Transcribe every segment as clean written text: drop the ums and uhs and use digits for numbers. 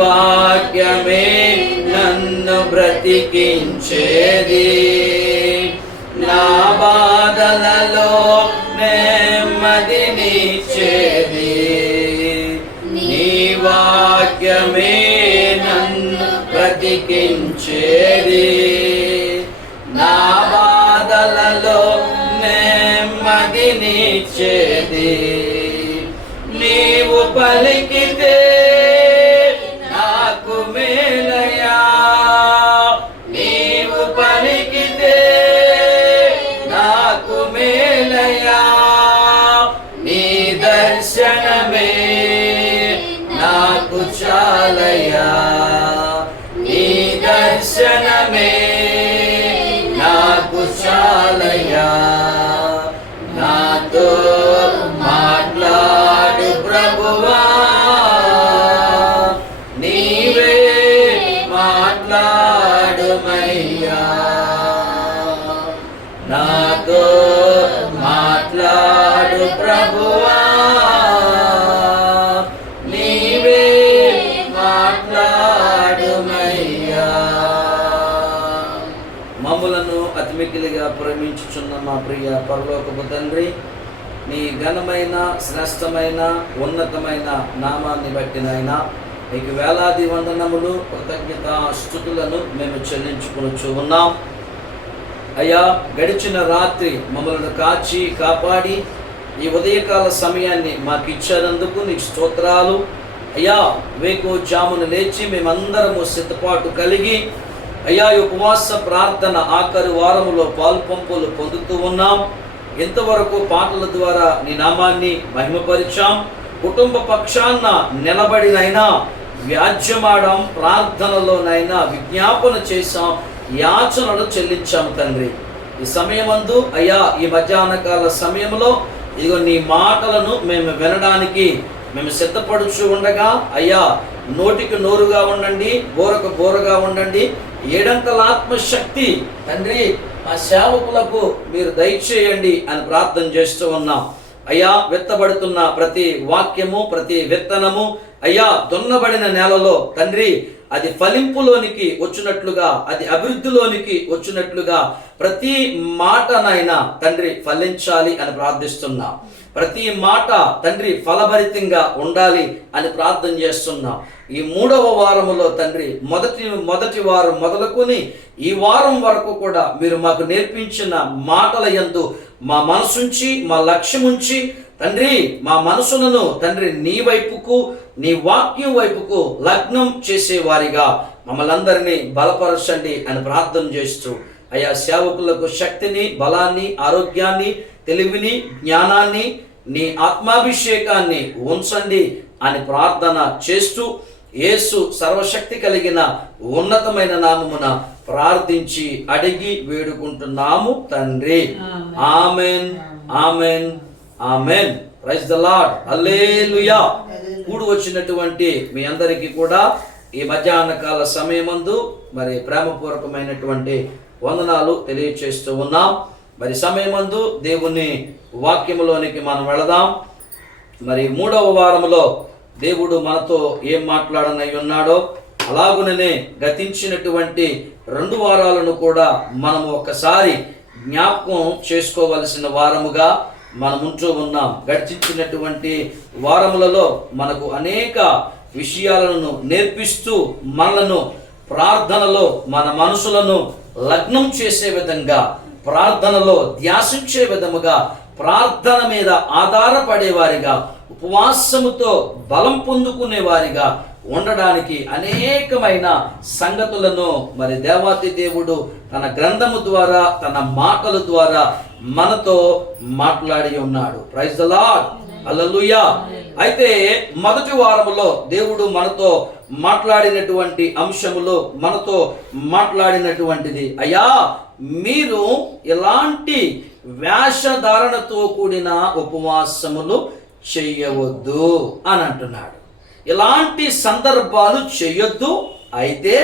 వాక్యమే నన్ను బ్రతికించేది, నా బాధలలో నెమ్మదినిచ్చేది. నీ వాక్యమే నన్ను బ్రతికించేది, నా బాధలలో నెమ్మదినిచ్చేది. నీవు పలికితే నాకు మేలయా, నీవు పలికితే నాకు మేలయా. నీ దర్శనమే నాకు చాలయా, నీ దర్శనమే నాకు చాలయా. నాతో మాట్లాడు ప్రభువా, నీవే మాట్లాడుమయ్యా. నాతో మాట్లాడు ప్రభువా, నీవే మాట్లాడుమయ్యా. మమ్ములను అతిమిక్కిలిగా ప్రేమించుచున్న మా ప్రియ పరలోకపు తండ్రి, నీ ఘనమైన శ్రేష్టమైన ఉన్నతమైన నామాన్ని బట్టి నాయనా మీకు వేలాది వందనములు కృతజ్ఞత స్తుతులను మేము చెల్లించుకొనుచు ఉన్నాం. అయ్యా, గడిచిన రాత్రి మమ్మల్ని కాచి కాపాడి ఈ ఉదయకాల సమయాన్ని మాకు ఇచ్చినందుకు నీకు స్తోత్రాలు. అయ్యా, వేకువజామున లేచి మేమందరము సిద్ధపాటు కలిగి అయ్యా ఈ ఉపవాస ప్రార్థన ఆఖరి వారములో పాల్పంపులు పొందుతూ ఉన్నాం. ఇంతవరకు పాటల ద్వారా నీ నామాన్ని మహిమపరిచాం. కుటుంబ పక్షాన నిలబడినైనా వ్యాజ్యమాడం, ప్రార్థనలోనైనా విజ్ఞాపన చేశాం, యాచనలు చెల్లించాము తండ్రి. ఈ సమయమందు అయ్యా ఈ మధ్యాహ్న కాల సమయంలో ఇదిగో నీ మాటలను మేము వినడానికి మేము సిద్ధపడుచు ఉండగా అయ్యా నోటికి నోరుగా ఉండండి, బోరకు బోరగా ఉండండి. ఏడంతల ఆత్మశక్తి తండ్రి మా సేవకులకు మీరు దయచేయండి అని ప్రార్థన చేస్తూ ఉన్నాం. అయ్యా, విత్తబడుతున్న ప్రతి వాక్యము, ప్రతి విత్తనము అయ్యా దున్నబడిన నేలలో తండ్రి అది ఫలింపులోనికి వచ్చినట్లుగా, అది అభివృద్ధిలోనికి వచ్చినట్లుగా ప్రతి మాటనైనా తండ్రి ఫలించాలి అని ప్రార్థిస్తున్నాం. ప్రతి మాట తండ్రి ఫలభరితంగా ఉండాలి అని ప్రార్థన చేస్తున్నాం. ఈ 3వ వారములో తండ్రి మొదటి వారం మొదలుకొని ఈ వారం వరకు కూడా మీరు మాకు నేర్పించిన మాటల యందు మా మనసుంచి, మా లక్ష్యముంచి తండ్రి మా మనసులను తండ్రి నీ వైపుకు, నీ వాక్యం వైపుకు లగ్నం చేసేవారిగా మమ్మల్ని అందరినీ బలపరచండి అని ప్రార్థన చేస్తూ అయ్యా సేవకులకు శక్తిని, బలాన్ని, ఆరోగ్యాన్ని, తెలివిని, జ్ఞానాన్ని, నీ ఆత్మాభిషేకాన్ని ఉంచండి అని ప్రార్థన చేస్తూ యేసు సర్వశక్తి కలిగిన ఉన్నతమైన నామమున ప్రార్థించి అడిగి వేడుకుంటున్నాము తండ్రి. Amen, amen, amen. Praise the Lord. Hallelujah. కూడి వచ్చినటువంటి మీ అందరికీ కూడా ఈ మధ్యాహ్న కాల సమయమందు మరి ప్రేమపూర్వకమైనటువంటి వందనాలు తెలియచేస్తూ ఉన్నాం. మరి సమయమందు దేవుని వాక్యములోనికి మనం వెళదాం. మరి 3వ వారములో దేవుడు మనతో ఏం మాట్లాడనై ఉన్నాడో అలాగుననే గతించినటువంటి 2 వారాలను కూడా మనము ఒకసారి జ్ఞాపకం చేసుకోవలసిన వారముగా మనముంటూ ఉన్నాం. గడిచినటువంటి వారములలో మనకు అనేక విషయాలను నేర్పిస్తూ మనలను ప్రార్థనలో మన మనసులను లగ్నం చేసే విధంగా, ప్రార్థనలో ధ్యాసించే విధముగా, ప్రార్థన మీద ఆధారపడేవారిగా, ఉపవాసముతో బలం పొందుకునే వారిగా ఉండడానికి అనేకమైన సంగతులను మరి దేవాతి దేవుడు తన గ్రంథము ద్వారా, తన మాటల ద్వారా మనతో మాట్లాడి ఉన్నాడు. Praise the Lord. హల్లెలూయా. అయితే మొదటి వారములో దేవుడు మనతో మాట్లాడినటువంటి అంశములో మనతో మాట్లాడినటువంటిది అయ్యా మీరు ఎలాంటి వేషధారణతో కూడిన ఉపవాసములు చెయ్యవద్దు అని అంటున్నాడు. ఇలాంటి సందర్భాలు చెయ్యొద్దు. అయితే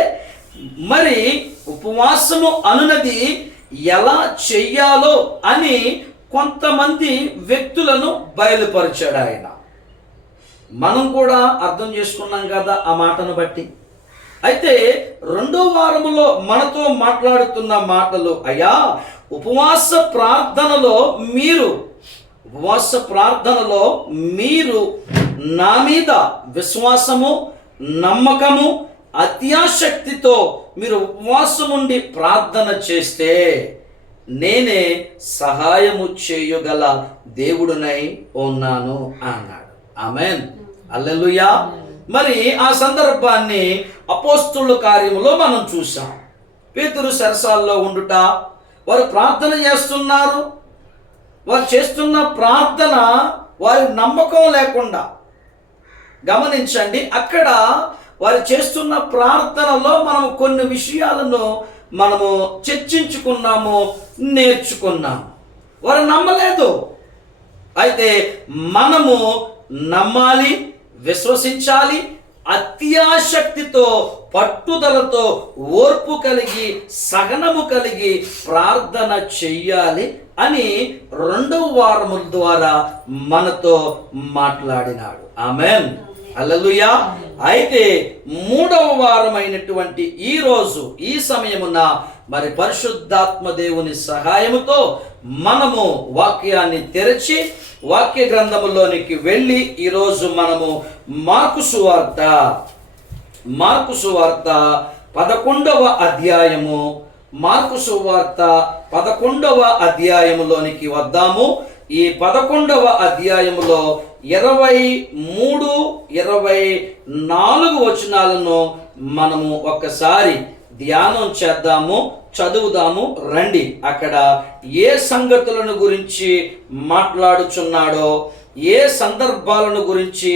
మరి ఉపవాసము అనునది ఎలా చెయ్యాలో అని కొంతమంది వ్యక్తులను బయలుపరిచాడు ఆయన. మనం కూడా అర్థం చేసుకున్నాం కదా ఆ మాటను బట్టి. అయితే రెండో వారములో మనతో మాట్లాడుతున్న మాటలు, అయ్యా ఉపవాస ప్రార్థనలో మీరు నా మీద విశ్వాసము, నమ్మకము, అత్యాశక్తితో మీరు ఉపవాసం ఉండి ప్రార్థన చేస్తే నేనే సహాయము చేయగల దేవుడునై ఉన్నాను అన్నాడు. ఆమేన్, హల్లెలూయా. మరి ఆ సందర్భాన్ని అపోస్తలుల కార్యములో మనం చూసాం. పేతురు చెరసాలలో ఉండుట, వారు ప్రార్థన చేస్తున్నారు. వారు చేస్తున్న ప్రార్థన వారి నమ్మకం లేకుండా, గమనించండి, అక్కడ వారు చేస్తున్న ప్రార్థనలో మనం కొన్ని విషయాలను మనము చర్చించుకున్నాము, నేర్చుకున్నాము. వారు నమ్మలేదు. అయితే మనము నమ్మాలి, విశ్వసించాలి, అత్యాశక్తితో, పట్టుదలతో, ఓర్పు కలిగి, సహనము కలిగి ప్రార్థన చెయ్యాలి అని రెండవ వారముల ద్వారా మనతో మాట్లాడినాడు. ఆమేన్, హల్లెలూయా. అయితే మూడవ వారమైనటువంటి ఈ రోజు, ఈ సమయమున మరి పరిశుద్ధాత్మ దేవుని సహాయముతో మనము వాక్యాన్ని తెరచి వాక్య గ్రంథములోనికి వెళ్ళి ఈరోజు మనము మార్కు సువార్త 11వ అధ్యాయము, మార్కు సువార్త 11వ అధ్యాయములోనికి వద్దాము. ఈ 11వ అధ్యాయములో 23, 24 వచనాలను మనము ఒక్కసారి ధ్యానం చేద్దాము, చదువుదాము రండి. అక్కడ ఏ సంగతులను గురించి మాట్లాడుచున్నాడో, ఏ సందర్భాలను గురించి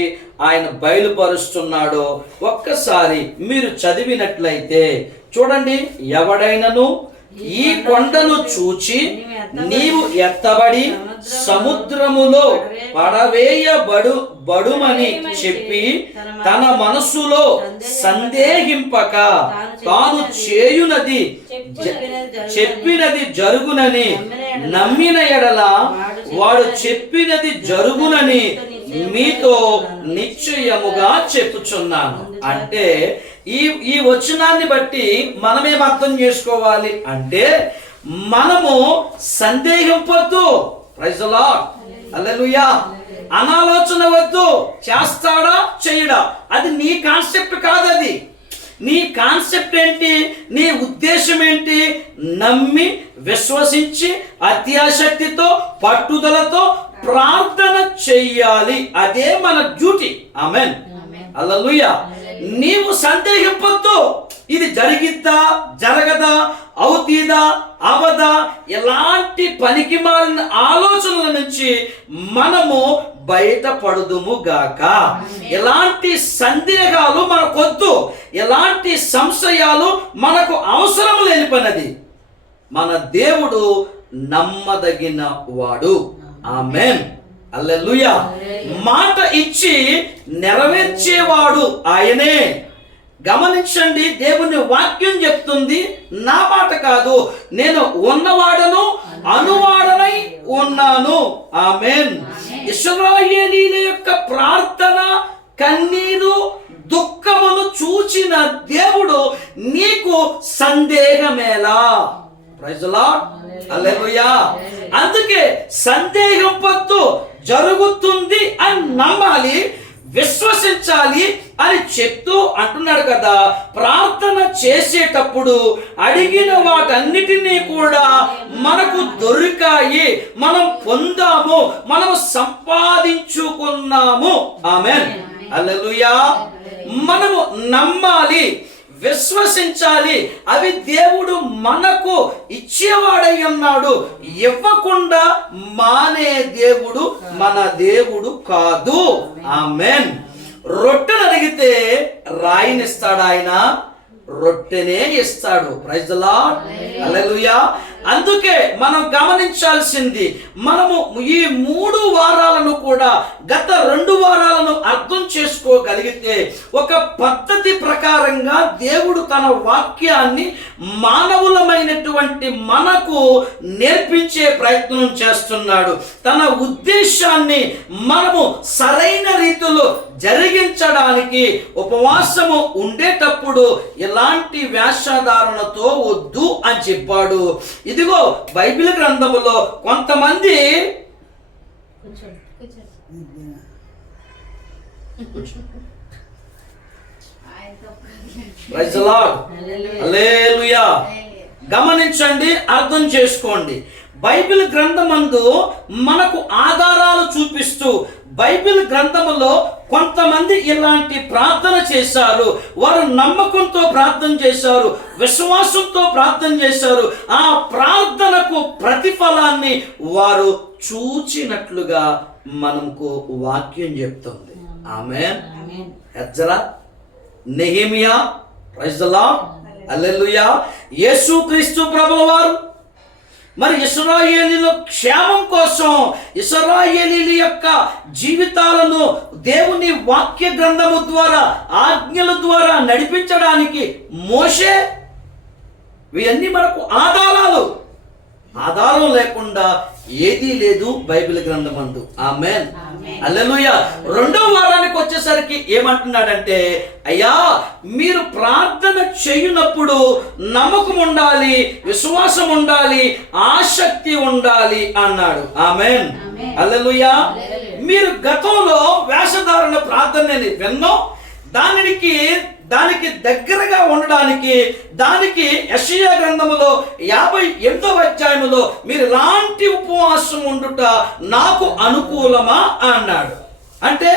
ఆయన బయలుపరుస్తున్నాడో ఒక్కసారి మీరు చదివినట్లయితే చూడండి. ఎవడైనను ఈ కొండను చూచి నీవు ఎత్తబడి సముద్రములో పడవేయబడుమని చెప్పి తన మనస్సులో సందేహింపక తాను చేయునది చెప్పినది జరుగునని నమ్మిన ఎడల వాడు చెప్పినది జరుగునని మీతో నిశ్చయముగా చెప్పుచున్నాను. అంటే ఈ వచనాన్ని బట్టి మనమేం అర్థం చేసుకోవాలి అంటే, మనము సందేహింపొద్దు. ప్రైజ్ ది లార్డ్, హల్లెలూయా. అనాలోచన వద్దు. చేస్తాడా చేయడా అది నీ కాన్సెప్ట్ కాదు. అది నీ కాన్సెప్ట్ ఏంటి? నీ ఉద్దేశం ఏంటి? నమ్మి, విశ్వసించి, అత్యాశక్తితో, పట్టుదలతో ప్రార్థన చెయ్యాలి. అదే మన డ్యూటీ. ఆమేన్, హల్లెలూయా. నీవు సందేహింపొద్దు. ఇది జరిగిద్దా, జరగదా, అవుతీదా, అవదా, ఎలాంటి పనికి మాలిన ఆలోచనల నుంచి మనము బయటపడుదుము గాక. ఎలాంటి సందేహాలు మనకొద్దు, ఎలాంటి సంశయాలు మనకు అవసరం లేని పనది. మన దేవుడు నమ్మదగిన వాడు. ఆమేన్, హల్లెలూయా. మాట ఇచ్చి నెరవేర్చేవాడు ఆయనే. గమనించండి, దేవుని వాక్యం చెప్తుంది, నా మాట కాదు. నేను ఉన్నవాడను, అనువాడనై ఉన్నాను. ఆమేన్. ఇశ్రాయేలీయుల యొక్క ప్రార్థన, కన్నీరు, దుఃఖమును చూచిన దేవుడు నీకు సందేహమేలా? Praise the Lord, hallelujah. అందుకే సందేహం పొద్దు, జరుగుతుంది అని నమ్మాలి, విశ్వసించాలి అని చెప్తూ అంటున్నాడు కదా. ప్రార్థన చేసేటప్పుడు అడిగిన వాటన్నిటినీ కూడా మనకు దొరికాయి, మనం పొందాము, మనం సంపాదించుకున్నాము. ఆమేన్, హల్లెలూయా. మనము నమ్మాలి, విశ్వసించాలి. అవి దేవుడు మనకు ఇచ్చేవాడై ఉన్నాడు. ఇవ్వకుండా మానే దేవుడు మన దేవుడు కాదు. ఆమేన్. రొట్టెను అడిగితే రాయినిస్తాడు ఆయన? రొట్టెనే ఇస్తాడు. Praise the Lord, hallelujah. అందుకే మనం గమనించాల్సింది, మనము ఈ 3 వారాలను కూడా గత 2 వారాలను అర్థం చేసుకోగలిగితే ఒక పద్ధతి ప్రకారంగా దేవుడు తన వాక్యాన్ని మానవులమైనటువంటి మనకు నేర్పించే ప్రయత్నం చేస్తున్నాడు. తన ఉద్దేశాన్ని మనము సరైన రీతిలో జరిగించడానికి ఉపవాసము ఉండేటప్పుడు ఎలాంటి వేషధారణతో వద్దు అని చెప్పాడు. ఇదిగో బైబిల్ గ్రంథములో కొంతమంది ప్రైజ్ ది లార్డ్, హల్లెలూయా. గమనించండి, అర్థం చేసుకోండి. బైబిల్ గ్రంథమందు మనకు ఆధారాలు చూపిస్తూ బైబిల్ గ్రంథములో కొంతమంది ఇలాంటి ప్రార్థన చేశారు. వారు నమ్మకంతో ప్రార్థన చేశారు, విశ్వాసంతో ప్రార్థన చేశారు. ఆ ప్రార్థనకు ప్రతిఫలాన్ని వారు చూచినట్లుగా మనకు వాక్యం చెప్తుంది. Amen. Ezra, Nehemiah, praise the Lord, hallelujah. యేసుక్రీస్తు ప్రభువు వారు మరి ఇశ్రాయేలీల క్షేమం కోసం ఇశ్రాయేలీల యొక్క జీవితాలను దేవుని వాక్య గ్రంథము ద్వారా ఆజ్ఞల ద్వారా నడిపించడానికి మోషే, ఇవన్నీ మనకు ఆధారాలు. ఆధారం లేకుండా ఏదీ లేదు బైబిల్ గ్రంథమందు. ఆమేన్, హల్లెలూయా. 2వ వారానికి వచ్చేసరికి ఏమంటున్నాడంటే, అయ్యా మీరు ప్రార్థన చేయునప్పుడు నమ్మకం ఉండాలి, విశ్వాసం ఉండాలి, ఆసక్తి ఉండాలి అన్నాడు. ఆమేన్, హల్లెలూయా. మీరు గతంలో వేషధారణ ప్రార్థన విన్నో, దానికి దగ్గరగా ఉండడానికి దానికి యెషయా గ్రంథములో 58వ అధ్యాయములో మీరు ఇలాంటి ఉపవాసం ఉండుట నాకు అనుకూలమా అన్నాడు. అంటే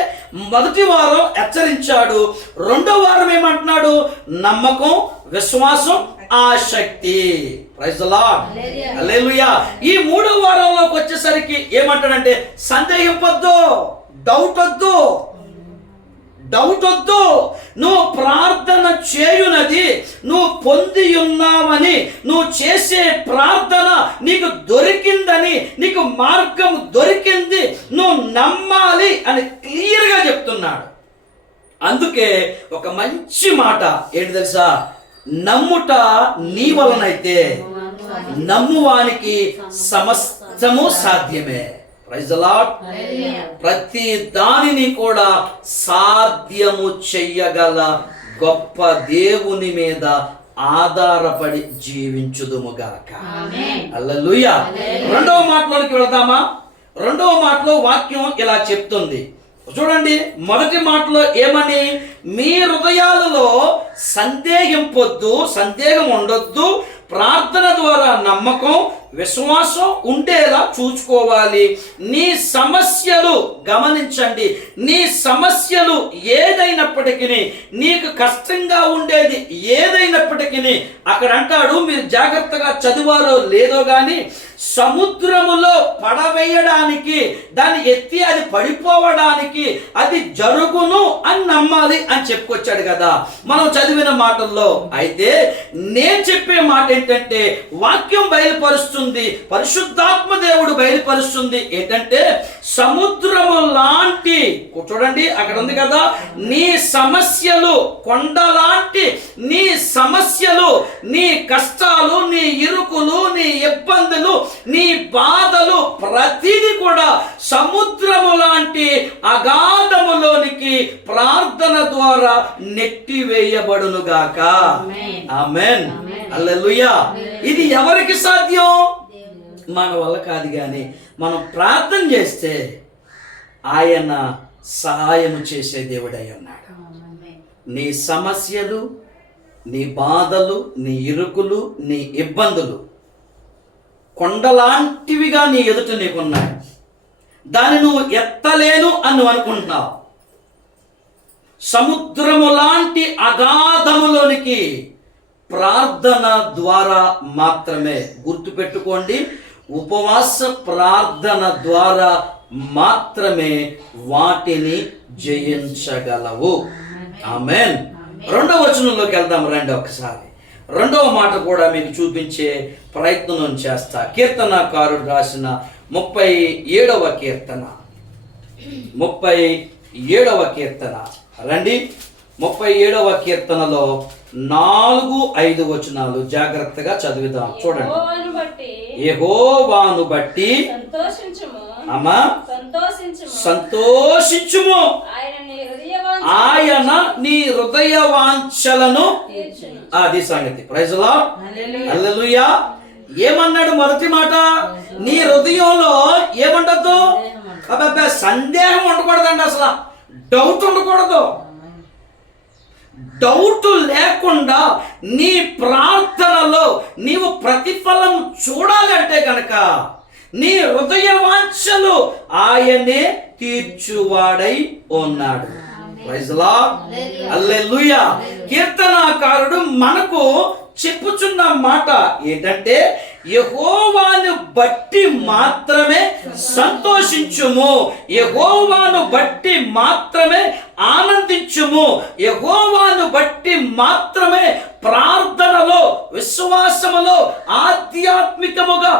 మొదటి వారం హెచ్చరించాడు, 2వ వారం ఏమంటున్నాడు? నమ్మకం, విశ్వాసం, ఆసక్తి. ప్రైజ్ ది లార్డ్, హల్లెలూయా. ఈ 3వ వారంలోకి వచ్చేసరికి ఏమంటాడంటే, సందేహింపొద్దు, డౌట్ వద్దు. నువ్వు ప్రార్థన చేయునది నువ్వు పొంది ఉన్నావని, నువ్వు చేసే ప్రార్థన నీకు దొరికిందని, నీకు మార్గం దొరికింది, నువ్వు నమ్మాలి అని క్లియర్గా చెప్తున్నాడు. అందుకే ఒక మంచి మాట ఏంటి తెలుసా? నమ్ముట నీ వలనైతే నమ్మువానికి సమస్తము సాధ్యమే. Praise the Lord. ప్రతి దానిని కూడా సాధ్యము చెయ్యగల గొప్ప దేవుని మీద ఆధారపడి జీవించుదుముగాక. హల్లెలూయా. 2వ మాటలోకి వెళదామా? 2వ మాటలో వాక్యం ఇలా చెప్తుంది, చూడండి. మొదటి మాటలో ఏమని? మీ హృదయాలలో సందేహం ఉండొద్దు, ప్రార్థన ద్వారా నమ్మకం, విశ్వాసం ఉండేలా చూసుకోవాలి. నీ సమస్యలు గమనించండి, నీ సమస్యలు ఏదైనప్పటికీ, నీకు కష్టంగా ఉండేది ఏదైనప్పటికీ, అక్కడ అంటాడు, మీరు జాగ్రత్తగా చదివారో లేదో కానీ, సముద్రములో పడవేయడానికి, దాన్ని ఎత్తి అది పడిపోవడానికి అది జరుగును అని నమ్మాలి అని చెప్పుకొచ్చాడు కదా మనం చదివిన మాటల్లో. అయితే నేను చెప్పే మాట ఏంటంటే, వాక్యం బయలుపరుస్తుంది, పరిశుద్ధాత్మ దేవుడు బయలుపరుస్తుంది ఏంటంటే, సముద్రము లాంటి, చూడండి అక్కడ ఉంది కదా, నీ సమస్యలు కొండలాంటి, నీ సమస్యలు, నీ కష్టాలు, నీ ఇరుకులు, నీ ఇబ్బందులు, నీ బాధలు ప్రతిదీ కూడా సముద్రము లాంటి అగాధములోనికి ప్రార్థన ద్వారా నెట్టివేయబడునుగాక. ఆమేన్, హల్లెలూయా. ఇది ఎవరికి సాధ్యం? మన వల్ల కాదు, కానీ మనం ప్రార్థన చేస్తే ఆయన సహాయం చేసే దేవుడై ఉన్నాడు. నీ సమస్యలు, నీ బాధలు, నీ ఇరుకులు, నీ ఇబ్బందులు కొండలాంటివిగా నీ ఎదుట నీకున్నాయి. దాన్ని నువ్వు ఎత్తలేను అని నువ్వు అనుకుంటున్నావు. సముద్రము లాంటి అగాధములోనికి ప్రార్థన ద్వారా మాత్రమే, గుర్తుపెట్టుకోండి, ఉపవాస ప్రార్థన ద్వారా మాత్రమే వాటిని జయించగలవు. ఆమేన్, రెండవ వచనంలోకి వెళ్దాం రండి ఒకసారి. రెండవ మాట కూడా మీకు చూపించే ప్రయత్నం చేస్తా. కీర్తనకారుడు రాసిన 37వ కీర్తన, 37వ కీర్తన రండి. 37వ కీర్తనలో 4-5 వచనాలు జాగ్రత్తగా చదువుదాం. చూడండి. యెహోవాను బట్టి అమ్మా సంతోషించుము, ఆయన నీ హృదయ వాంఛలను. అది సంగతి. ప్రైజ్ లార్డ్, హల్లెలూయా. ఏమన్నాడు మొదటి మాట? నీ హృదయంలో ఏముండద్దు? అబ్బా సందేహం ఉండకూడదండి, అసలు డౌట్ ఉండకూడదు. డౌట్ లేకుండా నీ ప్రార్థనలో నీవు ప్రతిఫలం చూడాలంటే కనుక నీ హృదయ వాంఛలు ఆయనే తీర్చువాడై ఉన్నాడు. ప్రైజ్ లార్డ్, హల్లెలూయా. కీర్తనాకారుడు మనకు చెప్పుచున్న మాట ఏంటంటే, యెహోవాను బట్టి మాత్రమే సంతోషించుము, యెహోవాను బట్టి మాత్రమే ఆనందించుము, యెహోవాను బట్టి మాత్రమే ప్రార్థనలో, విశ్వాసములో, ఆధ్యాత్మికముగా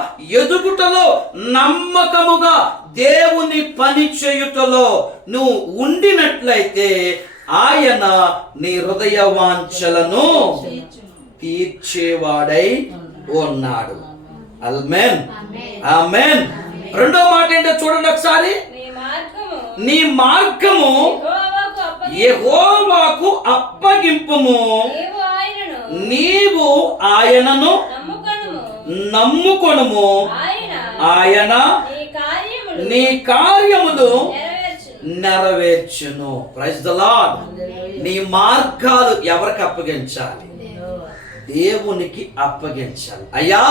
ఎదుగుటలో, నమ్మకముగా దేవుని పని చేయుటలో నువ్వు ఉండినట్లయితే ఆయన నీ హృదయ వాంఛలను తీర్చేవాడై ఉన్నాడు. ఆమేన్, ఆమేన్. రెండో మాట ఏంటో చూడండి ఒకసారి. నీ మార్గము యెహోవాకు అప్పగింపుము, నీవు ఆయనను నమ్ముకొనుము, ఆయన నీ కార్యములు నెరవేర్చును. Praise the lord. నీ మార్గాలు ఎవరికి అప్పగించాలి? దేవునికి అప్పగించాలి. అయ్యా,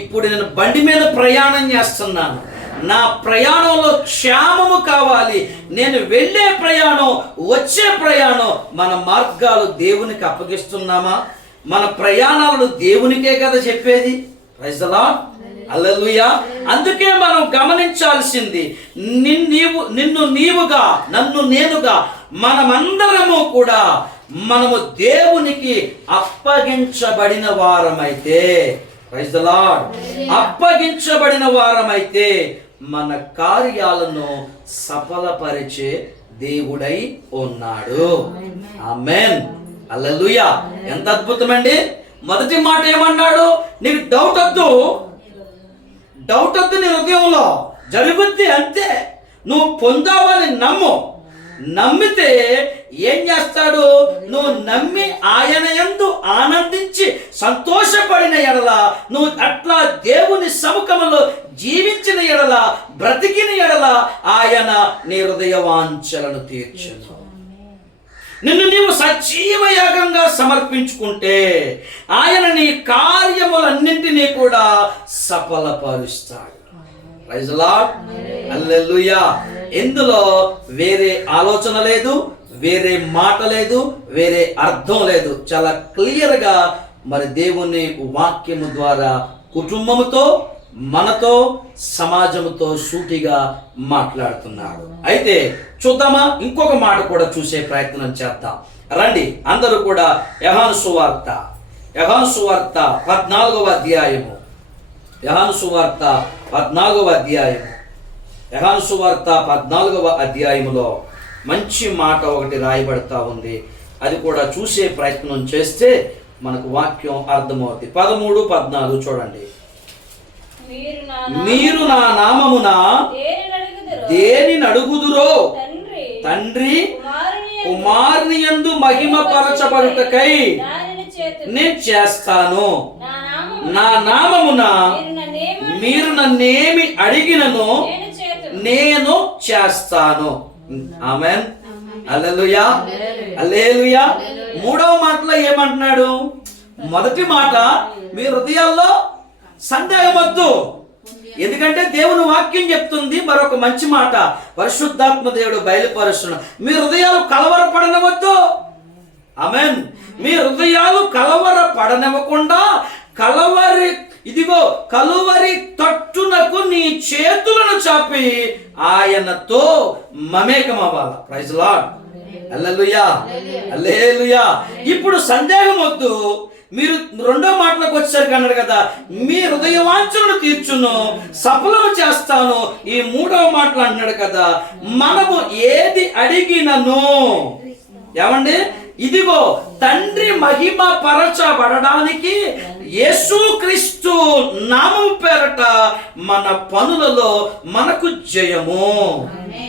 ఇప్పుడు నేను బండి మీద ప్రయాణం చేస్తున్నాను, నా ప్రయాణంలో క్షేమము కావాలి, నేను వెళ్ళే ప్రయాణం, వచ్చే ప్రయాణం, మన మార్గాలు దేవునికి అప్పగిస్తున్నామా? మన ప్రయాణాలను దేవునికే కదా చెప్పేది. Praise the Lord, hallelujah. అందుకే మనం గమనించాల్సింది, నిన్ను నీవుగా, నన్ను నేనుగా, మనమందరము కూడా మనము దేవునికి అప్పగించబడిన వారమైతే, ప్రైజ్ ద లార్డ్, అప్పగించబడిన వారమైతే మన కార్యాలను సఫలపరిచే దేవుడై ఉన్నాడు. ఆమేన్, హల్లెలూయా. ఎంత అద్భుతమండి. మొదటి మాట ఏమన్నాడు? నీకు డౌట్ వద్దు, డౌట్ వద్దు నీ హృదయంలో, జరుగుద్ది అంతే. నువ్వు పొందావని నమ్ము. నమ్మితే ఏం చేస్తాడు? నువ్వు నమ్మి ఆయన యందు ఆనందించి సంతోషపడిన ఎడల, నువ్వు అట్లా దేవుని సముఖంలో జీవించిన ఎడల, బ్రతికిన ఎడల ఆయన నీ హృదయ వాంఛలను తీర్చును. నిన్ను నీవు సజీవ యాగంగా సమర్పించుకుంటే ఆయన నీ కార్యములన్నింటినీ కూడా సఫలపరుస్తాడు. ప్రైజ్ లార్డ్, హల్లెలూయా. ఇందులో వేరే ఆలోచన లేదు, వేరే మాట లేదు, వేరే అర్థం లేదు. చాలా క్లియర్గా మరి దేవుని వాక్యము ద్వారా కుటుంబముతో, మనతో, సమాజంతో సూటిగా మాట్లాడుతున్నాడు. అయితే చూద్దామా? ఇంకొక మాట కూడా చూసే ప్రయత్నం చేద్దాం రండి. అందరూ కూడా యోహాను సువార్త 14వ అధ్యాయము, యోహాను సువార్త 14వ అధ్యాయము, యోహాను సువార్త 14వ అధ్యాయములో మంచి మాట ఒకటి రాయబడతా ఉంది. అది కూడా చూసే ప్రయత్నం చేస్తే మనకు వాక్యం అర్థమవుతుంది. 13, 14 చూడండి. మీరు నా నామమున దేనిని అడుగుదురో తండ్రి కుమారుని యందు మహిమ పరచబడుటకై నేను చేస్తాను. నా నామమున మీరు నన్నేమి అడిగినను నేను చేస్తాను. ఆమేన్, హల్లెలూయా, హల్లెలూయా. మూడవ మాటలో ఏమంటున్నాడు? మొదటి మాట, మీ హృదయాల్లో సందేహం వద్దు. ఎందుకంటే దేవుని వాక్యం చెప్తుంది మరొక మంచి మాట, పరిశుద్ధాత్మ దేవుడు బయలుపరుస్తున్నాడు. మీ హృదయాలు కలవరపడనవద్దు. ఆమేన్. మీ హృదయాలు కలవరపడనివ్వకుండా కలువరి తట్టునకు నీ చేతులను చాపి ఆయనతో మమేకమవ్వాలి. ప్రైజ్ లార్డ్, హల్లెలూయా, హల్లెలూయా. ఇప్పుడు సందేహం వద్దు. మీరు రెండో మాటలకు వచ్చేసరికి అన్నాడు కదా, మీ హృదయ వాంఛలను తీర్చును, సఫలము చేస్తాను. ఈ మూడవ మాటలు అన్నాడు కదా, మనము ఏది అడిగినను, ఏమండి, ఇదిగో తండ్రి మహిమ పరచబడడానికి యేసుక్రీస్తు నామము పేరట మన పనులలో మనకు జయము.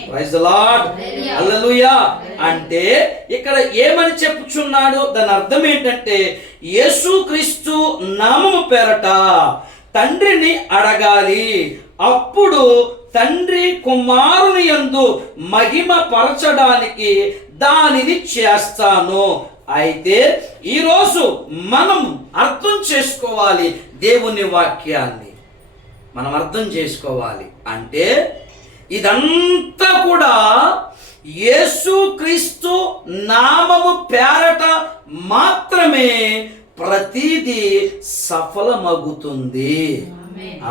ప్రైజ్ ది లార్డ్, హల్లెలూయా. అంటే ఇక్కడ ఏమని చెప్పుచున్నాడు? దాని అర్థం ఏంటంటే, యేసుక్రీస్తు నామము పేరట తండ్రిని అడగాలి. అప్పుడు తండ్రి కుమారుని యందు మహిమ పరచడానికి దానిని చేస్తాను. అయితే ఈరోజు మనం అర్థం చేసుకోవాలి, దేవుని వాక్యాన్ని మనం అర్థం చేసుకోవాలి. అంటే ఇదంతా కూడా యేసుక్రీస్తు నామము పేరట మాత్రమే ప్రతిదీ సఫలమగుతుంది.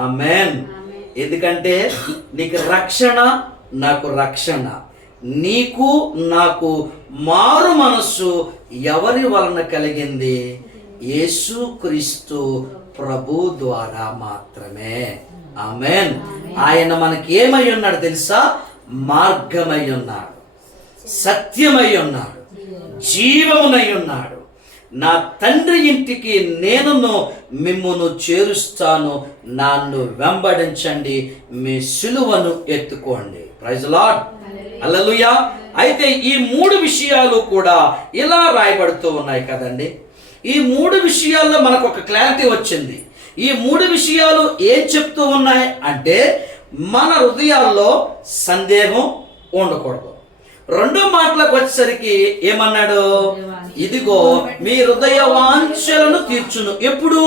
ఆమేన్. ఎందుకంటే నీకు రక్షణ, నాకు రక్షణ, నీకు నాకు మారు మనస్సు ఎవరి వలన కలిగింది? యేసుక్రీస్తు ప్రభు ద్వారా మాత్రమే. ఆమేన్. ఆయన మనకి ఏమై ఉన్నాడు తెలుసా? మార్గమై ఉన్నాడు, సత్యమై ఉన్నాడు, జీవమునై ఉన్నాడు. నా తండ్రి ఇంటికి నేనును మిమ్మును చేరుస్తాను, నన్ను వెంబడించండి, మీ సిలువను ఎత్తుకోండి. Praise lord, hallelujah. అయితే ఈ మూడు విషయాలు కూడా ఇలా రాయబడుతూ ఉన్నాయి కదండి. ఈ మూడు విషయాల్లో మనకు ఒక క్లారిటీ వచ్చింది. ఈ మూడు విషయాలు ఏం చెప్తూ ఉన్నాయి అంటే, మన హృదయాల్లో సందేహం ఉండకూడదు. రెండో మాటలకు వచ్చేసరికి ఏమన్నాడు? ఇదిగో మీ హృదయ వాంఛలను తీర్చును. ఎప్పుడు?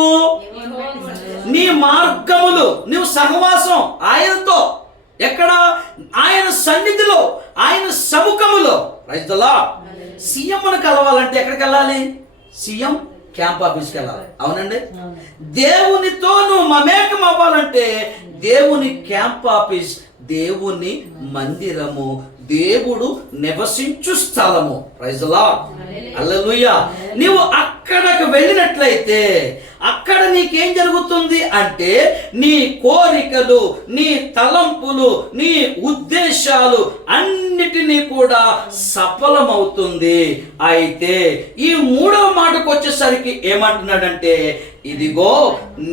నీ మార్గములు, నువ్వు సహవాసం ఆయనతో, ఎక్కడ? ఆయన సన్నిధిలో, ఆయన సముఖములో. Praise the Lord. సీఎంను కలవాలంటే ఎక్కడికి వెళ్ళాలి? సీఎం క్యాంప్ ఆఫీస్కి వెళ్ళాలి. అవునండి. దేవునితో నువ్వు మమేకం అవ్వాలంటే దేవుని క్యాంప్ ఆఫీస్, దేవుని మందిరము, దేవుడు నివసించు స్థలము. ప్రైజ్ ది లార్డ్, హల్లెలూయా. నీవు అక్కడికి వెళ్ళినట్లయితే అక్కడ నీకేం జరుగుతుంది అంటే, నీ కోరికలు, నీ తలంపులు, నీ ఉద్దేశాలు అన్నిటినీ కూడా సఫలమవుతుంది. అయితే ఈ మూడవ మాటకు వచ్చేసరికి ఏమంటున్నాడంటే, ఇదిగో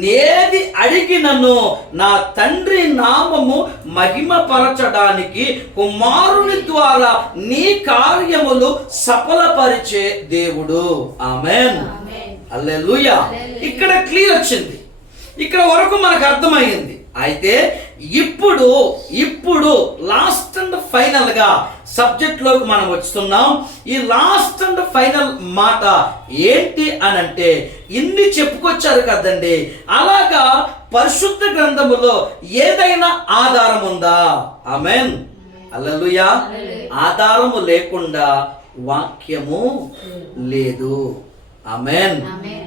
నేది అడిగినను నా తండ్రి నామము మహిమపరచడానికి కుమారుని ద్వారా నీ కార్యములు సఫలపరిచే దేవుడు. ఆమేన్, హల్లెలూయా. ఇక్కడ క్లియర్ వచ్చింది, ఇక్కడ వరకు మనకు అర్థమైంది. అయితే ఇప్పుడు లాస్ట్ అండ్ ఫైనల్ గా సబ్జెక్ట్ లోకి మనం వస్తున్నాం. ఈ లాస్ట్ అండ్ ఫైనల్ మాట ఏంటి అని అంటే, ఇన్ని చెప్పుకొచ్చారు కదండి, అలాగా పరిశుద్ధ గ్రంథములో ఏదైనా ఆధారం ఉందా? ఆమేన్, హల్లెలూయా. ఆధారము లేకుండా వాక్యము లేదు. ఆమేన్.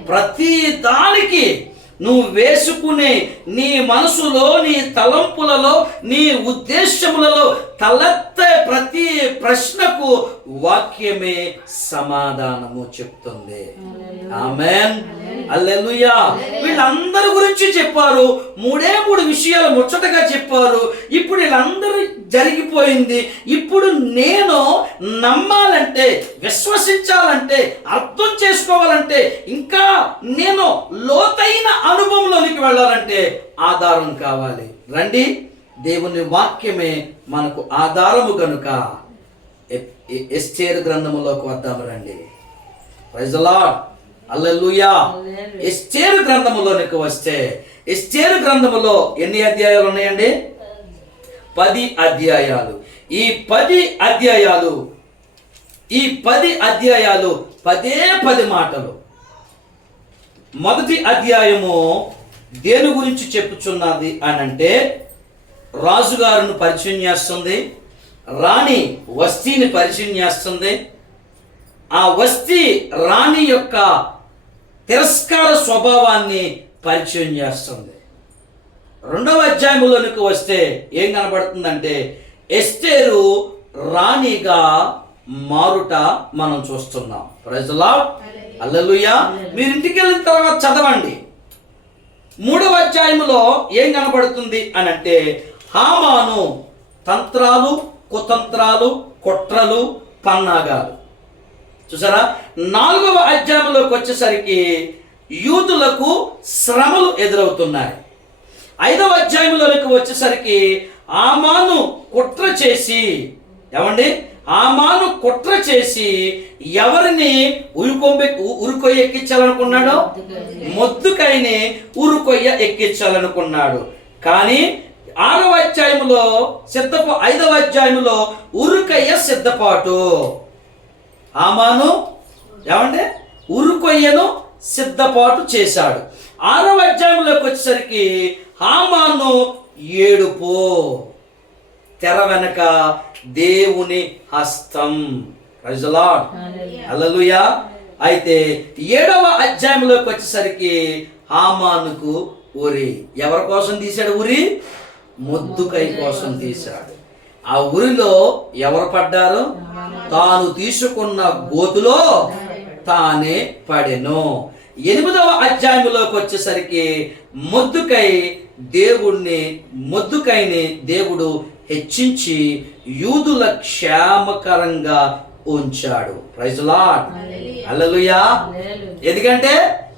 ప్రతి దానికి నువ్వు వేసుకునే నీ మనసులో, నీ తలంపులలో, నీ ఉద్దేశములలో తలెత్తే ప్రతి ప్రశ్నకు వాక్యమే సమాధానము చెప్తుంది. ఆమేన్, హల్లెలూయా. వీళ్ళందరి గురించి చెప్పారు, మూడు విషయాలు ముచ్చటగా చెప్పారు. ఇప్పుడు వీళ్ళందరూ జరిగిపోయింది. ఇప్పుడు నేను నమ్మాలంటే, విశ్వసించాలంటే, అర్థం చేసుకోవాలంటే, ఇంకా నేను లోతైన అనుభవంలోనికి వెళ్ళాలంటే ఆధారం కావాలి. రండి, దేవుని వాక్యమే మనకు ఆధారము గనుక ఎస్తేరు గ్రంథములోకి వద్దాము. రండి. ప్రైజ్ ది లార్డ్, హల్లెలూయా. ఎస్తేరు గ్రంథములోనికి వస్తే, ఎస్తేరు గ్రంథములో ఎన్ని అధ్యాయాలు ఉన్నాయండి? 10 అధ్యాయాలు. ఈ 10 అధ్యాయాలు 10 మాటలు. మొదటి అధ్యాయము దేని గురించి చెప్పుచున్నది అని అంటే, రాజుగారును పరిచయం చేస్తుంది, రాణి వస్తీని పరిచయం చేస్తుంది. ఆ వస్తీ రాణి యొక్క తిరస్కార స్వభావాన్ని పరిచయం చేస్తుంది. రెండవ అధ్యాయంలోనికి వస్తే ఏం కనబడుతుందంటే, ఎస్తేరు రాణిగా మారుట మనం చూస్తున్నాం. Praise the Lord. హల్లెలూయా. మీరు ఇంటికి వెళ్ళిన తర్వాత చదవండి. 3వ అధ్యాయంలో ఏం కనబడుతుంది అని అంటే హామాను తంత్రాలు, కుతంత్రాలు, కుట్రలు, పన్నాగాలు. చూసారా? 4వ అధ్యాయంలోకి వచ్చేసరికి యూదులకు శ్రమలు ఎదురవుతున్నాయి. 5వ అధ్యాయంలోకి వచ్చేసరికి హామాను కుట్ర చేసి, ఏమండి, హామాను కుట్ర చేసి ఎవరిని ఉరుకొయ్య ఎక్కించాలనుకున్నాడు? మొద్దుకైని ఉరుకొయ్య ఎక్కించాలనుకున్నాడు. కానీ 6వ అధ్యాయంలో 5వ అధ్యాయంలో ఉరుకొయ్య సిద్ధపాటు. హామాను ఏమండి ఉరుకొయ్యను సిద్ధపాటు చేశాడు. 6వ అధ్యాయంలోకి వచ్చేసరికి హామాను ఏడుపు, తెర వెనక దేవుని హస్తం. Praise the Lord. హల్లెలూయా. అయితే 7వ అధ్యాయంలోకి వచ్చేసరికి హామానుకు ఉరి. ఎవరి కోసం తీశాడు ఉరి? మొద్దుకై కోసం తీశాడు. ఆ ఉరిలో ఎవరు పడ్డారు? తాను తీసుకున్న గోతులో తానే పడెను. 8వ అధ్యాయంలోకి వచ్చేసరికి మొద్దుకైని దేవుడు హెచ్చించి యూదుల క్షేమకరంగా ఉంచాడు. Praise the Lord. హల్లెలూయా. ఎందుకంటే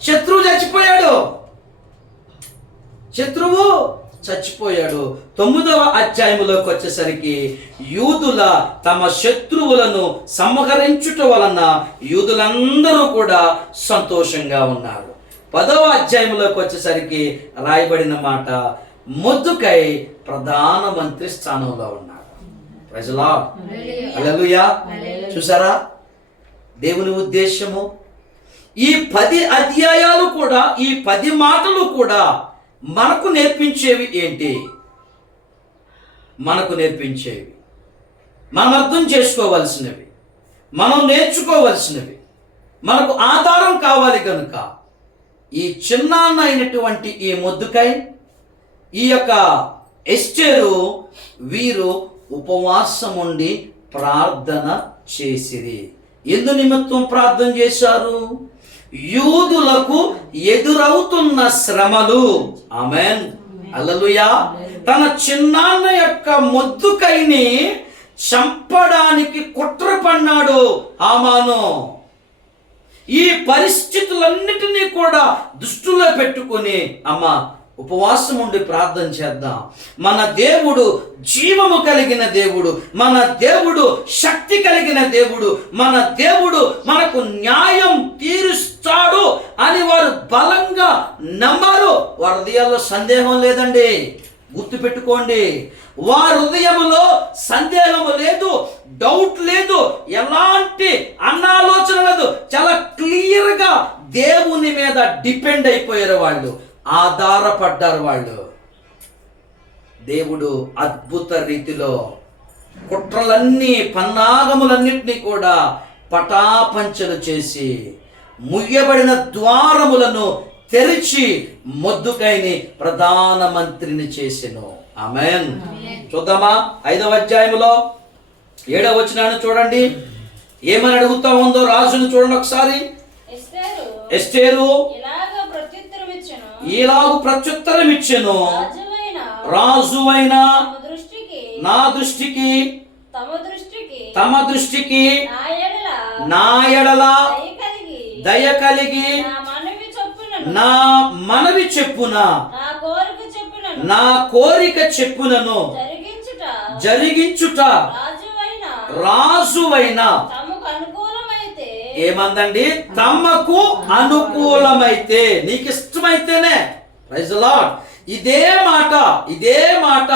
శత్రువు చచ్చిపోయాడు. 9వ అధ్యాయంలోకి వచ్చేసరికి యూదుల తమ శత్రువులను సంహరించుట వలన యూదులందరూ కూడా సంతోషంగా ఉన్నారు. 10వ అధ్యాయంలోకి వచ్చేసరికి రాయబడిన మాట, మొద్దుకై ప్రధానమంత్రి స్థానంలో ఉన్నాడు. Praise the Lord. హల్లెలూయా. చూసారా దేవుని ఉద్దేశము? ఈ 10 అధ్యాయాలు కూడా, ఈ 10 మాటలు కూడా మనకు నేర్పించేవి ఏంటి? మనకు నేర్పించేవి, మనం అర్థం చేసుకోవలసినవి, మనం నేర్చుకోవలసినవి, మనకు ఆధారం కావాలి కనుక ఈ చిన్నాన్నైనటువంటి ఈ మొద్దుకై, ఈ యొక్క ఎస్తేరు, వీరు ఉపవాసం ఉండి ప్రార్థన చేసిరి. ఎందు నిమిత్తం ప్రార్థన చేశారు? యూదులకు ఎదురవుతున్న శ్రమలు. ఆమేన్. హల్లెలూయా. తన చిన్నాన్న యొక్క మొద్దుకైని చంపడానికి కుట్ర పన్నాడు హామాను. ఈ పరిస్థితులన్నిటినీ కూడా దృష్టిలో పెట్టుకొని, అమ్మా ఉపవాసం ఉండి ప్రార్థన చేద్దాం. మన దేవుడు జీవము కలిగిన దేవుడు, మన దేవుడు శక్తి కలిగిన దేవుడు, మన దేవుడు మనకు న్యాయం తీరుస్తాడు అని వారు బలంగా నమ్మారు. వారి హృదయాల్లో సందేహం లేదండి. గుర్తుపెట్టుకోండి, వారి హృదయంలో సందేహము లేదు, డౌట్ లేదు, ఎలాంటి అనాలోచన లేదు. చాలా క్లియర్గా దేవుని మీద డిపెండ్ అయిపోయారు వాళ్ళు, ఆధారపడ్డారు వాళ్ళు. దేవుడు అద్భుత రీతిలో కుట్రలన్నీ, పన్నాగములన్నింటినీ కూడా పటాపంచలు చేసి ముయ్యబడిన ద్వారములను తెరిచి మొద్దుకైని ప్రధానమంత్రిని చేసెను. ఆమేన్. చూద్దామా? 5వ అధ్యాయంలో 7వ వచనాన్ని చూడండి. ఏమని అడుగుతా ఉందో రాజును చూడండి ఒకసారి. ఎస్తేరు ఇలాగు ప్రత్యుత్తరం ఇచ్చెను, రాజువైన నా దృష్టికి తమ దృష్టికి నా ఎడల దయ కలిగి నా మనవి చెప్పున నా కోరిక చెప్పునను జరిగించుట రాజువైన ఏమందండి? తమకు అనుకూలమైతే, నీకు ఇష్టమైతేనే. Praise the lord. ఇదే మాట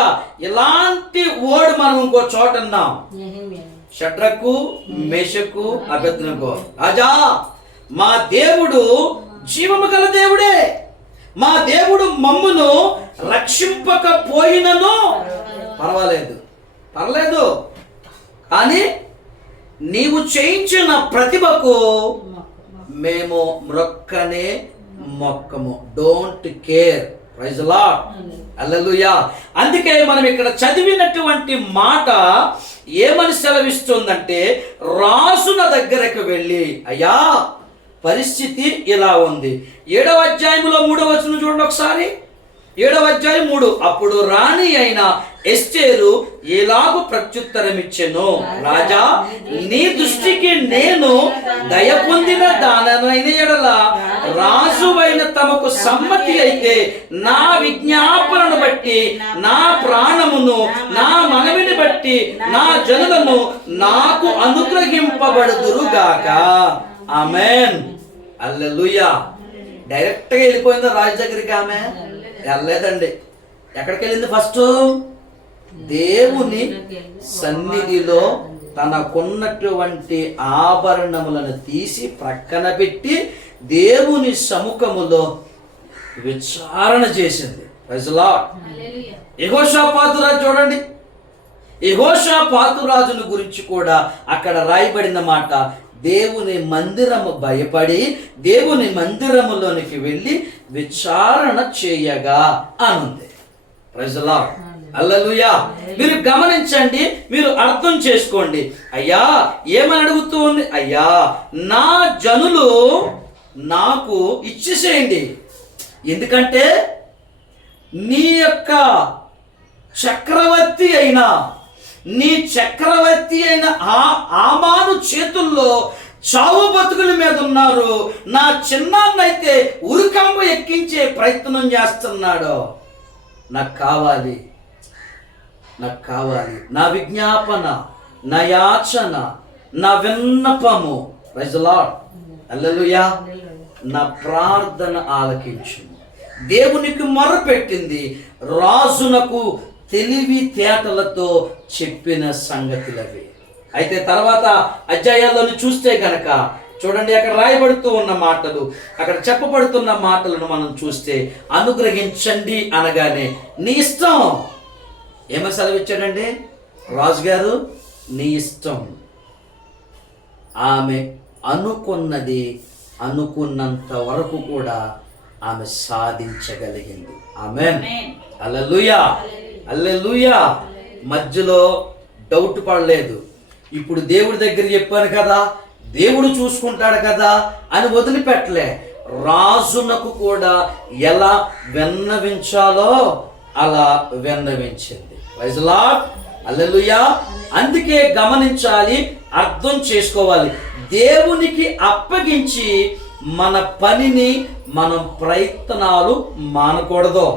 ఇలాంటి వర్డ్ మనం ఇంకో చోట అన్నాం. షడ్రకు, మేషకు, అబేద్నెగో, రాజా మా దేవుడు జీవము గల దేవుడే, మా దేవుడు మమ్మును రక్షింపకపోయినను పర్లేదు, కానీ నీవు చేయించిన ప్రతిభకు మేము మొక్కము. Don't care. Praise the Lord. Hallelujah. అందుకే మనం ఇక్కడ చదివినటువంటి మాట ఏమని సెలవిస్తుందంటే, రాజుల దగ్గరకు వెళ్ళి, అయ్యా పరిస్థితి ఇలా ఉంది. 7వ అధ్యాయంలో 3వ వచనం చూడండి ఒకసారి. 7వ అధ్యాయం 3. అప్పుడు రాణి అయిన ఎస్తేరు ఎలాగూ ప్రత్యుత్తరం ఇచ్చెను, రాజా నీ దృష్టికి నేను దయ పొందిన దానైన ఎడల రాజువైన తమకు సమ్మతి అయితే నా విజ్ఞాపనను బట్టి నా ప్రాణమును నా మనవిని బట్టి నా జనులను నాకు అనుగ్రహింపబడుదురుగాక. ఆమేన్. హల్లెలూయా. డైరెక్ట్గా వెళ్ళిపోయిందా రాజు దగ్గరికి? ఆమె వెళ్ళలేదండి. ఎక్కడికి వెళ్ళింది? ఫస్ట్ దేవుని సన్నిధిలో తనకున్నటువంటి ఆభరణములను తీసి ప్రక్కన పెట్టి దేవుని సముఖములో విచారణ చేసింది. Praise the Lord. యెహోషాపాతు రాజు చూడండి. యెహోషాపాతు రాజును గురించి కూడా అక్కడ రాయబడిన మాట, దేవుని మందిరము భయపడి దేవుని మందిరములోనికి వెళ్ళి విచారణ చేయగా అనుంది. Praise the Lord. హల్లెలూయా. మీరు గమనించండి, మీరు అర్థం చేసుకోండి. అయ్యా ఏమని అడుగుతూ ఉంది? అయ్యా నా జనులు నాకు ఇచ్చేసేయండి, ఎందుకంటే నీ యొక్క చక్రవర్తి అయిన ఆమాను చేతుల్లో చావు బతుకుల మీద ఉన్నారు. నా చిన్నాన్నైతే ఉరికంబ ఎక్కించే ప్రయత్నం చేస్తున్నాడు. నాకు కావాలి, నాకు కావాలి. నా విజ్ఞాపన, నా యాచన, నా విన్నపము, ప్రైజ్ ది లార్డ్. హల్లెలూయా. నా ప్రార్థన ఆలకించు. దేవునికి మొర్రపెట్టింది, రాజునకు తెలివితేటలతో చెప్పిన సంగతులవి. అయితే తర్వాత అధ్యాయాలను చూస్తే గనక చూడండి, అక్కడ రాయబడుతూ ఉన్న మాటలు, అక్కడ చెప్పబడుతున్న మాటలను మనం చూస్తే, అనుగ్రహించండి అనగానే నీ ఇష్టం. ఏమని సెలవిచ్చాడండి రాజుగారు? నీ ఇష్టం. ఆమె అనుకున్నది అనుకున్నంత వరకు కూడా ఆమె సాధించగలిగింది. ఆమేన్. హల్లెలూయా. హల్లెలూయా. మధ్యలో డౌట్ పడలేదు. ఇప్పుడు దేవుడి దగ్గర చెప్పాను కదా, దేవుడు చూసుకుంటాడు కదా అని వదిలిపెట్టలే. రాజునకు కూడా ఎలా విన్నవించాలో అలా విన్నవించింది. Praise the Lord. హల్లెలూయా. అందుకే గమనించాలి, అర్థం చేసుకోవాలి. దేవునికి అప్పగించి మన పనిని, మనం ప్రయత్నాలు మానకూడదు.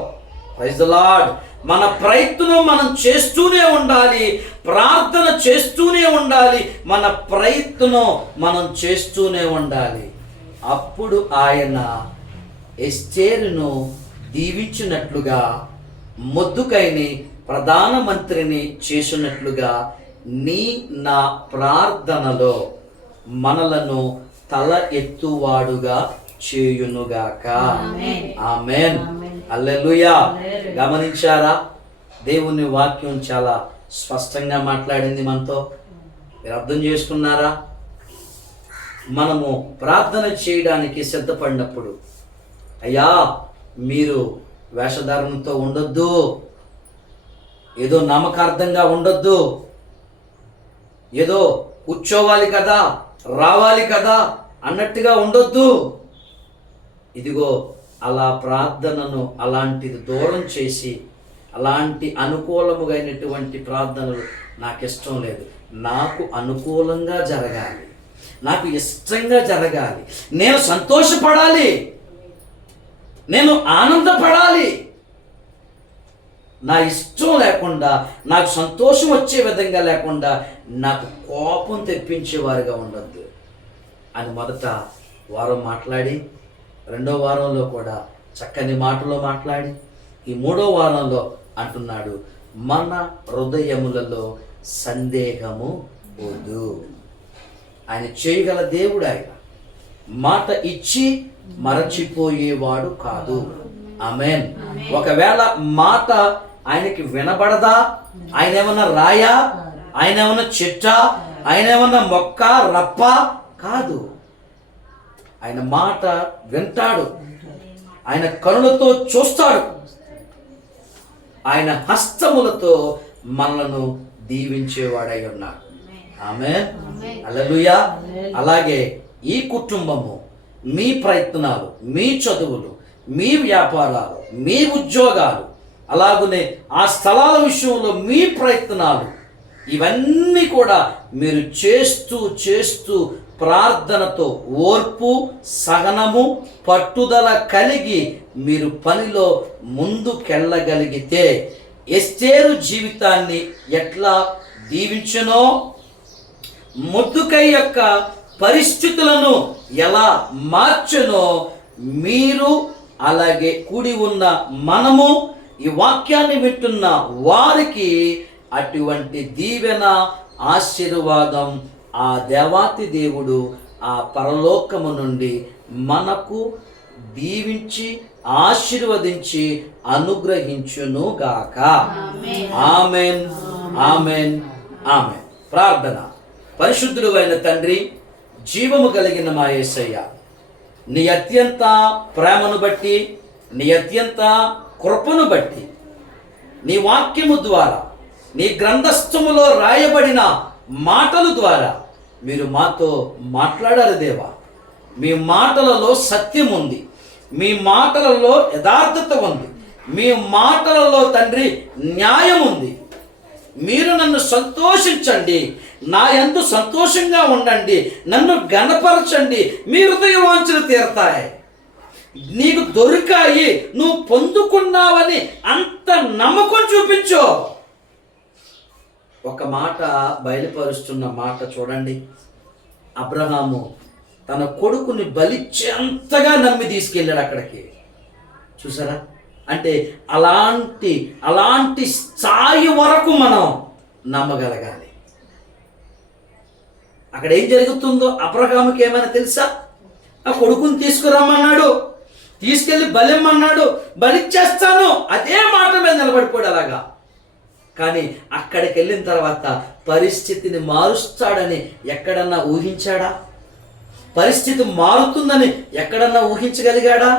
Praise the lord. మన ప్రయత్నం మనం చేస్తూనే ఉండాలి, ప్రార్థన చేస్తూనే ఉండాలి, మన ప్రయత్నం మనం చేస్తూనే ఉండాలి. అప్పుడు ఆయన ఎస్తేరును దీవించినట్లుగా, మొర్దెకైని ప్రధానమంత్రిని చేసినట్లుగా నీ నా ప్రార్థనలో మనలను తల ఎత్తువాడుగా చేయునుగాక. ఆమేన్. హల్లెలూయా. గమనించారా? దేవుని వాక్యం చాలా స్పష్టంగా మాట్లాడింది మనతో. మీరు అర్థం చేసుకున్నారా? మనము ప్రార్థన చేయడానికి సిద్ధపడినప్పుడు, అయ్యా మీరు వేషధారణతో ఉండొద్దు, ఏదో నామకార్థంగా ఉండొద్దు, ఏదో కూర్చోవాలి కదా, రావాలి కదా అన్నట్టుగా ఉండొద్దు. ఇదిగో అలా ప్రార్థనను అలాంటిది దూరం చేసి, అలాంటి అనుకూలముగైనటువంటి ప్రార్థనలు నాకు ఇష్టం లేదు. నాకు అనుకూలంగా జరగాలి, నాకు ఇష్టంగా జరగాలి, నేను సంతోషపడాలి, నేను ఆనందపడాలి. నా ఇష్టం లేకుండా, నాకు సంతోషం వచ్చే విధంగా లేకుండా, నాకు కోపం తెప్పించేవారుగా ఉండద్దు అని మొదట వారం మాట్లాడి, రెండో వారంలో కూడా చక్కని మాటలో మాట్లాడి, ఈ మూడో వారంలో అంటున్నాడు, మన హృదయములలో సందేహము వద్దు. ఆయన చేయగల దేవుడు. ఆయన మాట ఇచ్చి మరచిపోయేవాడు కాదు. ఆమేన్. ఒకవేళ మాట ఆయనకి వినబడదా? ఆయన ఏమన్నా రాయా? ఆయన ఏమన్నా చెట్టా? ఆయన ఏమన్నా మొక్క రప్ప? కాదు. ఆయన మాట వింటాడు, ఆయన కనులతో చూస్తాడు, ఆయన హస్తములతో మనలను దీవించేవాడై ఉన్నాడు. ఆమేన్, హల్లెలూయా. అలాగే ఈ కుటుంబము, మీ ప్రయత్నాలు, మీ చదువులు, మీ వ్యాపారాలు, మీ ఉద్యోగాలు, అలాగనే ఆ స్థలాల విషయంలో మీ ప్రయత్నాలు, ఇవన్నీ కూడా మీరు చేస్తూ చేస్తూ ప్రార్థనతో ఓర్పు, సహనము, పట్టుదల కలిగి మీరు పనిలో ముందుకెళ్ళగలిగితే ఎస్తేరు జీవితాన్ని ఎట్లా దీవించనో, మొర్దెకై యొక్క పరిస్థితులను ఎలా మార్చనో మీరు, అలాగే కూడి ఉన్న మనము, ఈ వాక్యాన్ని వింటున్న వారికి అటువంటి దీవెన, ఆశీర్వాదం ఆ దేవాతి దేవుడు ఆ పరలోకము నుండి మనకు దీవించి ఆశీర్వదించి అనుగ్రహించును గాక. ఆమేన్, ఆమేన్, ఆమేన్. ప్రార్థన. పరిశుద్ధుడు అయిన తండ్రి, జీవము కలిగిన మా యేసయ్య, నీ అత్యంత ప్రేమను బట్టి, నీ అత్యంత కృపను బట్టి, నీ వాక్యము ద్వారా, నీ గ్రంథస్థములో రాయబడిన మాటల ద్వారా మీరు మాతో మాట్లాడారు దేవా. మీ మాటలలో సత్యం ఉంది, మీ మాటలలో యథార్థత ఉంది, మీ మాటలలో తండ్రి న్యాయం ఉంది. మీరు నన్ను సంతోషించండి, నా యందు సంతోషంగా ఉండండి, నన్ను గణపరచండి, మీ హృదయ వాంఛలు తీరతాయి, నీకు దొరికాయి, నువ్వు పొందుకున్నావని అంత నమ్మకం చూపించు. ఒక మాట బయలుపరుస్తున్న మాట చూడండి. అబ్రహాము తన కొడుకుని బలిచ్చేంతగా నమ్మి తీసుకెళ్ళాడు అక్కడికి. చూసారా? అంటే అలాంటి స్థాయి వరకు మనం నమ్మగలగాలి. అక్కడ ఏం జరుగుతుందో అబ్రహాముకి ఏమైనా తెలుసా? ఆ కొడుకుని తీసుకురమ్మన్నాడు, తీసుకెళ్ళి బలిమ్మన్నాడు, బలిచ్చేస్తాను, అదే మాట మీద నిలబడిపోయాడు అలాగా. కానీ అక్కడికి వెళ్ళిన తర్వాత పరిస్థితిని మారుస్తాడని ఎక్కడన్నా ఊహించాడా? పరిస్థితి మారుతుందని ఎక్కడన్నా ఊహించగలిగాడా?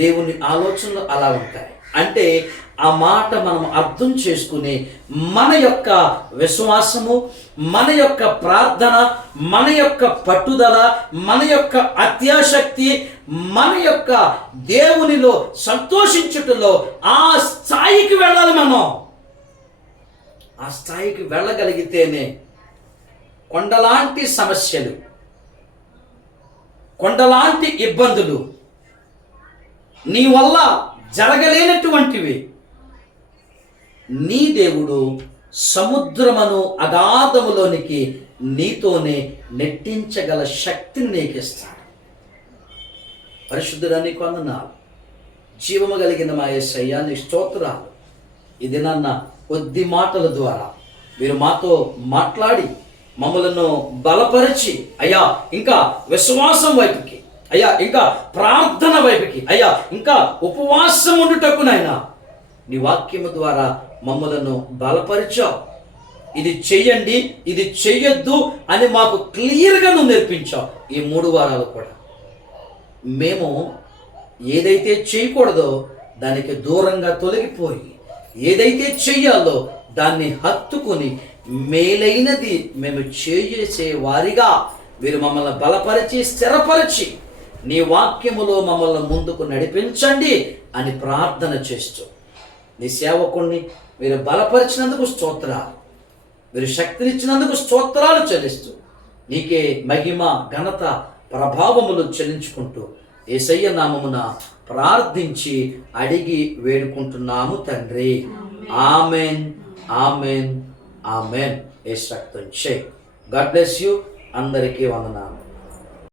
దేవుని ఆలోచనలు అలా ఉంటాయి. అంటే ఆ మాట మనం అర్థం చేసుకుని మన యొక్క విశ్వాసము, మన యొక్క ప్రార్థన, మన యొక్క పట్టుదల, మన యొక్క అత్యాశక్తి, మన యొక్క దేవునిలో సంతోషించుటలో ఆ స్థాయికి వెళ్ళాలి. మనం ఆ స్థాయికి వెళ్ళగలిగితేనే కొండలాంటి సమస్యలు, కొండలాంటి ఇబ్బందులు, నీ వల్ల జరగలేనటువంటివి నీ దేవుడు సముద్రమును అగాధములోనికి నీతోనే నెట్టించగల శక్తిని నీకు ఇస్తాడు. పరిశుద్ధుడా నీకు వందనాలు. జీవము కలిగిన మా యేసయ్యా నీ స్తోత్రాలు. ఇది నన్న కొద్ది మాటల ద్వారా మీరు మాతో మాట్లాడి మమ్మలను బలపరిచి, అయ్యా ఇంకా విశ్వాసం వైపుకి, అయ్యా ఇంకా ప్రార్థన వైపుకి, అయ్యా ఇంకా ఉపవాసం ఉండుటకునైనా నీ వాక్యము ద్వారా మమ్మలను బలపరిచావు. ఇది చెయ్యండి, ఇది చెయ్యొద్దు అని మాకు క్లియర్గా నువ్వు నేర్పించావు. ఈ 3 వారాలు కూడా మేము ఏదైతే చేయకూడదో దానికి దూరంగా తొలగిపోయి, ఏదైతే చెయ్యాలో దాన్ని హత్తుకుని మేలైనది మేము చేసే వారిగా మీరు మమ్మల్ని బలపరిచి స్థిరపరిచి నీ వాక్యములో మమ్మల్ని ముందుకు నడిపించండి అని ప్రార్థన చేస్తూ, నీ సేవకుణ్ణి మీరు బలపరిచినందుకు స్తోత్రాలు, మీరు శక్తినిచ్చినందుకు స్తోత్రాలు చెల్లిస్తూ నీకే మహిమ, ఘనత, ప్రభావములు చెల్లించుకుంటూ యేసయ్య నామమున ప్రార్థించి అడిగి వేడుకుంటున్నాము తండ్రి. Amen, amen, amen. యేసు రక్తం చేయి. God bless you. అందరికీ వందనాలు.